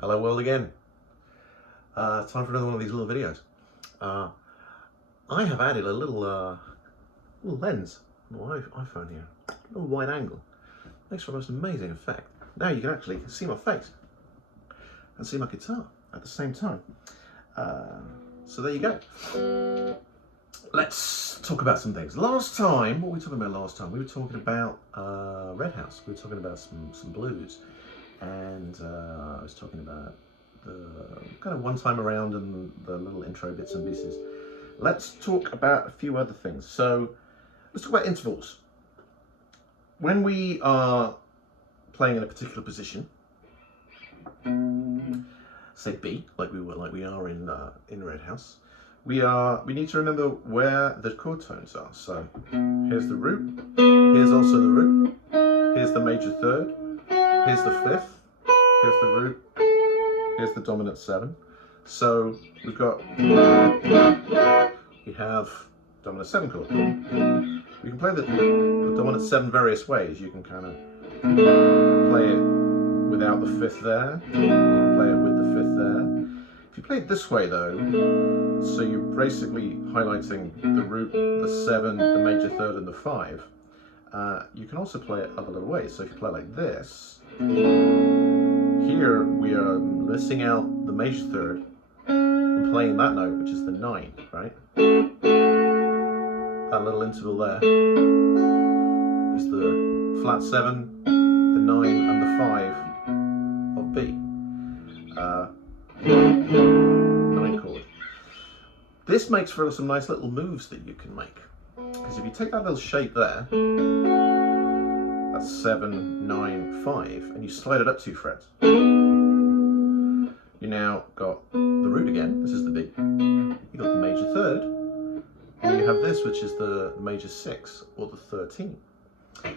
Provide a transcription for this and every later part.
Hello world again. Time for another one of these little videos. I have added a little lens on my iPhone here, a little wide angle. Makes for a most amazing effect. Now you can actually see my face and see my guitar at the same time. So there you go. Let's talk about some things. Last time, what were we talking about last time? We were talking about Red House. We were talking about some blues. And I was talking about the kind of one time around and the little intro bits and pieces. Let's talk about a few other things. So let's talk about intervals. When we are playing in a particular position, say B, like we are in Red House, we need to remember where the chord tones are. So here's the root, here's also the root, here's the major third, here's the fifth, here's the root, here's the dominant 7. So we have dominant 7 chord. We can play the dominant 7 various ways. You can kind of play it without the 5th there. You can play it with the 5th there. If you play it this way though, so you're basically highlighting the root, the 7, the major third and the 5. You can also play it other little ways. So if you play like this, here we are missing out the major third and playing that note, which is the 9, right? That little interval there is the flat 7, the 9 and the 5 of B. 9 chord. This makes for some nice little moves that you can make. Because if you take that little shape there, that's 7, 9, 5, and you slide it up 2 frets, you now got the root again. This is the B. You got the major third, and you have this, which is the major 6 or the 13.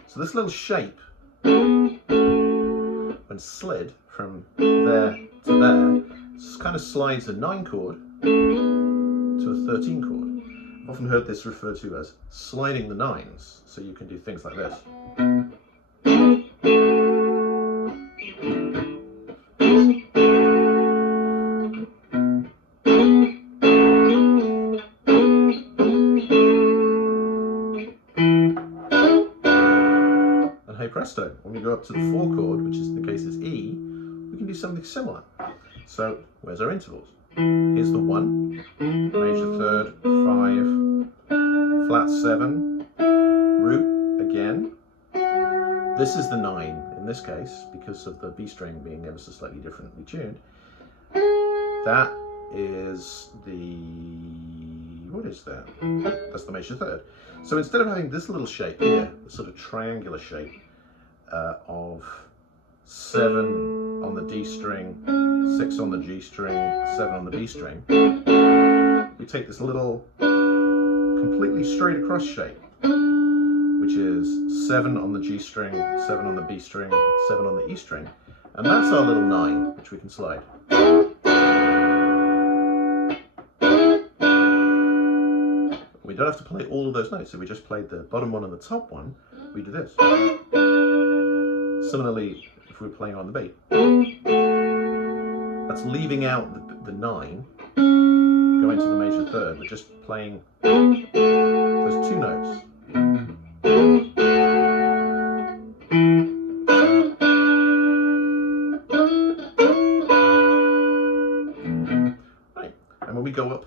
So this little shape, when slid from there to there, kind of slides a 9 chord to a 13 chord. I've often heard this referred to as sliding the 9s, so you can do things like this. And hey presto, when we go up to the 4 chord, which in the case is E, we can do something similar. So where's our intervals? Here's the 1, major third, 5, flat 7, root again. This is the 9 in this case, because of the B string being ever so slightly differently tuned. That is the, what is that? That's the major third. So instead of having this little shape here, this sort of triangular shape of 7 on the D string, 6 on the G string, 7 on the B string, we take this little completely straight across shape, which is 7 on the G string, 7 on the B string, 7 on the E string, and that's our little 9, which we can slide. We don't have to play all of those notes. If we just played the bottom one and the top one, we do this. Similarly, if we're playing on the B, that's leaving out the 9, going to the major third, but just playing those 2 notes. Right, and when we go up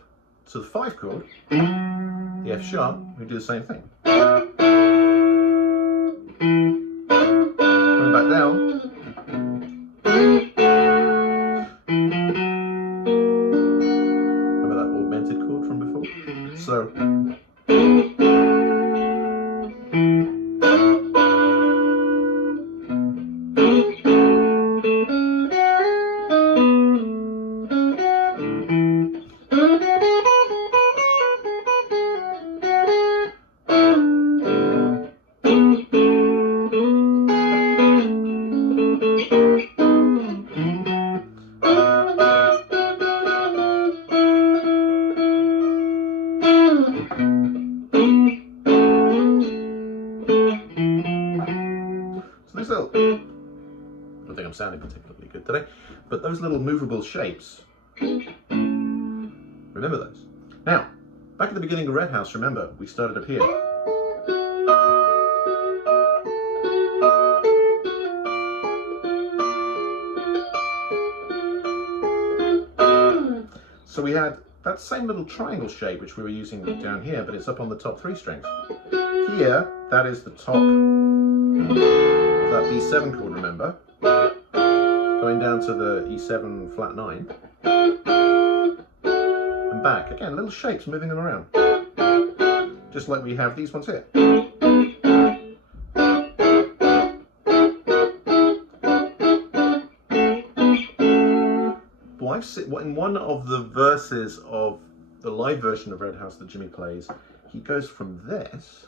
to the 5 chord, the F sharp, we do the same thing. Coming back down. Remember that augmented chord from before? So sounding particularly good today. But those little movable shapes, remember those. Now, back at the beginning of Red House, remember, we started up here. So we had that same little triangle shape which we were using down here, but it's up on the top 3 strings. Here, that is the top of that B7 chord, remember? Going down to the E7 flat 9. And back. Again, little shapes, moving them around. Just like we have these ones here. In one of the verses of the live version of Red House that Jimmy plays, he goes from this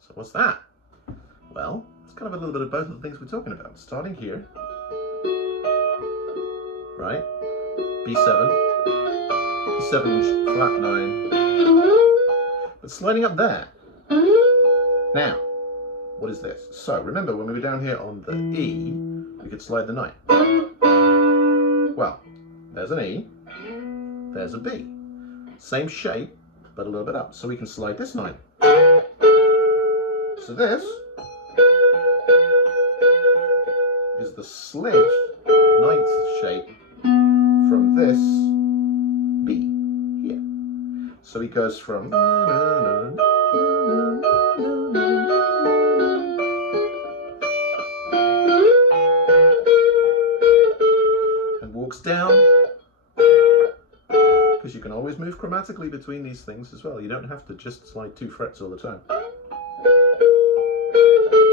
so what's that? Well, it's kind of a little bit of both of the things we're talking about. Starting here, right? B7, B7 flat 9, but sliding up there. Now, what is this? So remember when we were down here on the E, we could slide the 9. Well, there's an E, there's a B. Same shape, but a little bit up. So we can slide this 9. So this is the slid 9th shape from this B here. So he goes from and walks down, because you can always move chromatically between these things as well. You don't have to just slide 2 frets all the time.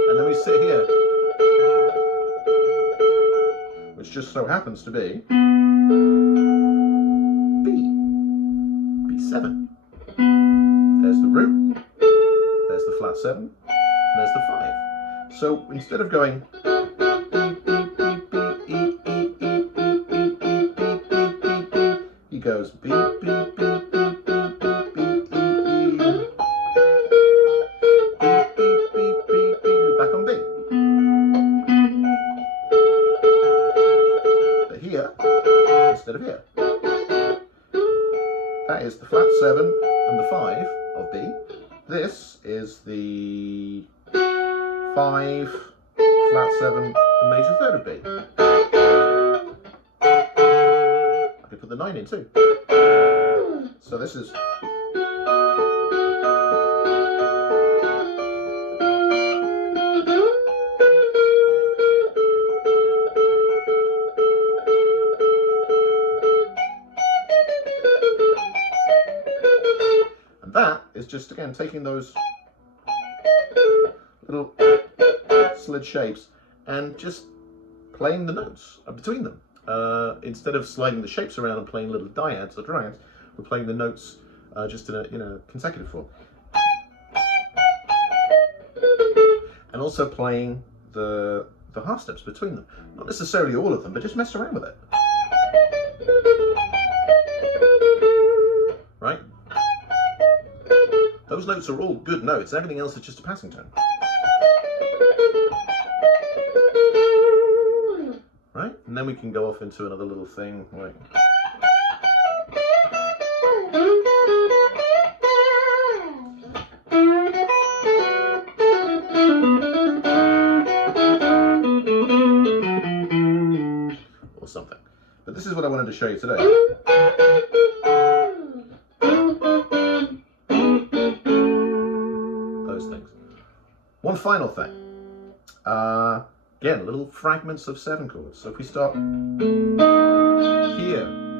And then we sit here, which just so happens to be B7. There's the root, there's the flat 7, there's the 5. So instead of going he goes B, B, B, B, B, B, B, B, we're back on B. But here, instead of here, that is the flat 7 and the 5 of B. This is the 5, flat 7 and major 3rd of B. I could put the 9 in too. So this is that is just, again, taking those little slid shapes and just playing the notes between them. Instead of sliding the shapes around and playing little dyads or triads, we're playing the notes just in a consecutive form. And also playing the half steps between them. Not necessarily all of them, but just mess around with it. Right? Those notes are all good notes. Everything else is just a passing tone. Right? And then we can go off into another little thing. Right. Or something. But this is what I wanted to show you today. Those things. One final thing. Again, little fragments of 7 chords. So if we start here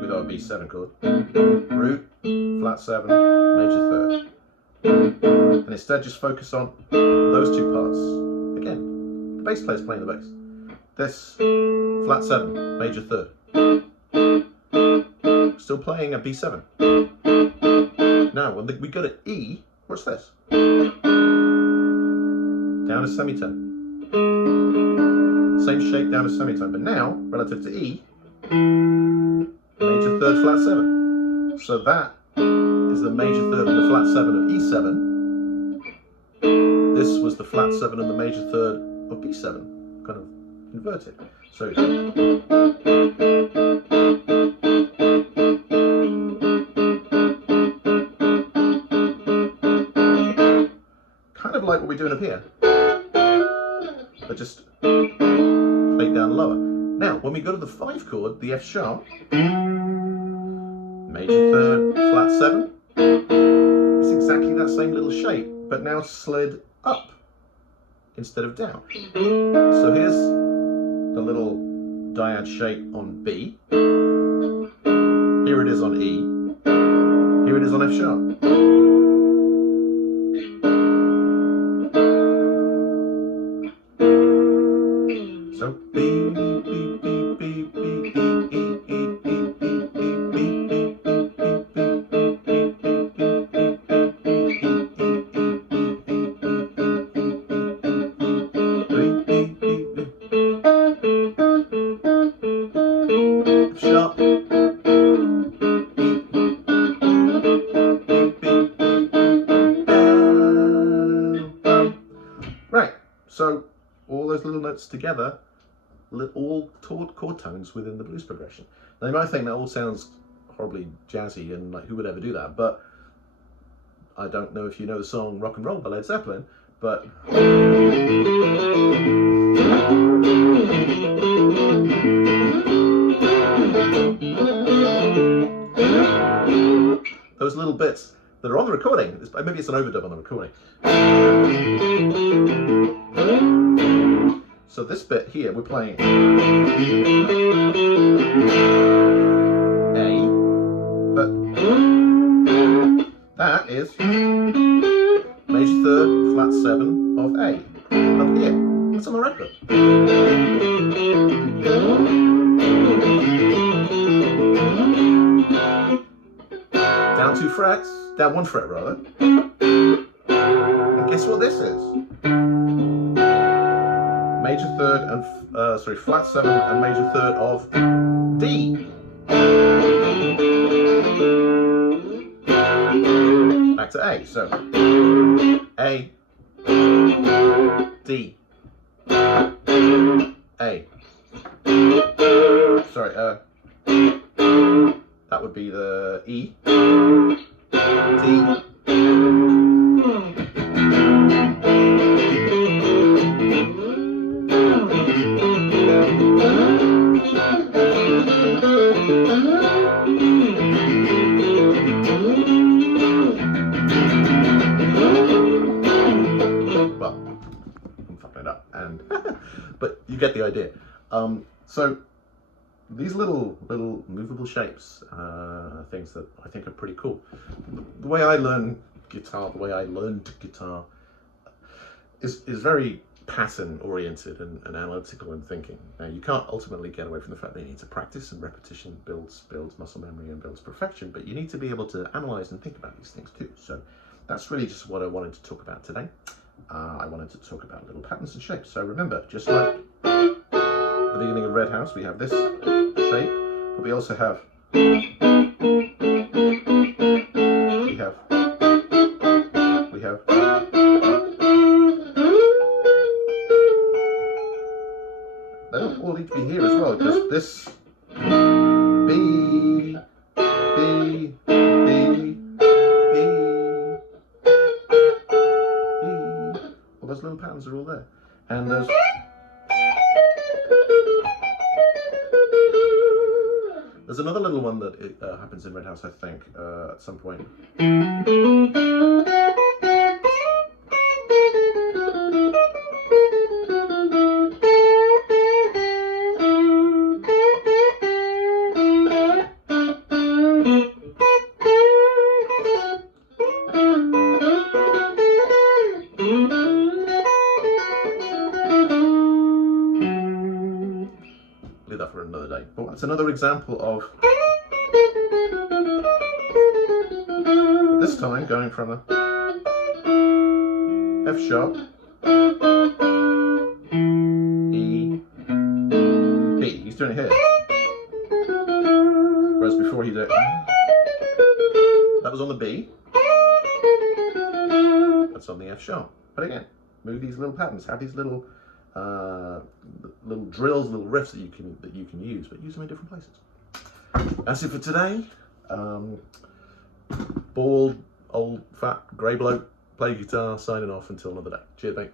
with our B7 chord, root, flat 7, major 3rd, and instead just focus on those 2 parts. Again, the bass player's playing the bass. This, flat 7, major 3rd. Still playing a B7. Now, when we go to E, what's this? down a semitone. Same shape down a semitone, but now, relative to E, major third flat 7. So that is the major third and the flat 7 of E7. This was the flat 7 and the major third of B7, kind of inverted. So kind of like what we're doing up here, but just played down lower. Now, when we go to the 5 chord, the F sharp, major third, flat 7, it's exactly that same little shape, but now slid up instead of down. So here's the little dyad shape on B. Here it is on E. Here it is on F sharp. So B, B, B, B, B, B, E, E, E, E, sharp, right, so all those little notes together, all chord tones within the blues progression. Now you might think that all sounds horribly jazzy and like who would ever do that, but I don't know if you know the song Rock and Roll by Led Zeppelin, but those little bits that are on the recording, maybe it's an overdub on the recording. So this bit here, we're playing A, but that is major third, flat 7 of A, up here. That's on the record. Down 2 frets, down 1 fret rather. And guess what this is? Major third and flat 7 and major third of D. Back to A. So A, D, A. Sorry, that would be the E, D. Well, I'm fucking it up, and but you get the idea. So these little movable shapes, things that I think are pretty cool. The way I learn guitar, the way I learned guitar, is very pattern oriented and analytical in thinking. Now you can't ultimately get away from the fact that you need to practice, and repetition builds muscle memory and builds perfection, but you need to be able to analyze and think about these things too. So that's really just what I wanted to talk about today. I wanted to talk about little patterns and shapes. So remember, just like the beginning of Red House, we have this shape, but we also have they don't all need to be here as well, because this B, B, B, B, all those little patterns are all there. And there's another little one that happens in Red House, I think, at some point. Leave that for another day. But that's another example of this time going from a F sharp He's doing it here. Whereas before he did it, that was on the B. That's on the F sharp. But again, move these little patterns, have these little little drills, little riffs that you can use, but use them in different places. That's it for today. Bald, old, fat, grey bloke, play guitar, signing off until another day. Cheers, mate.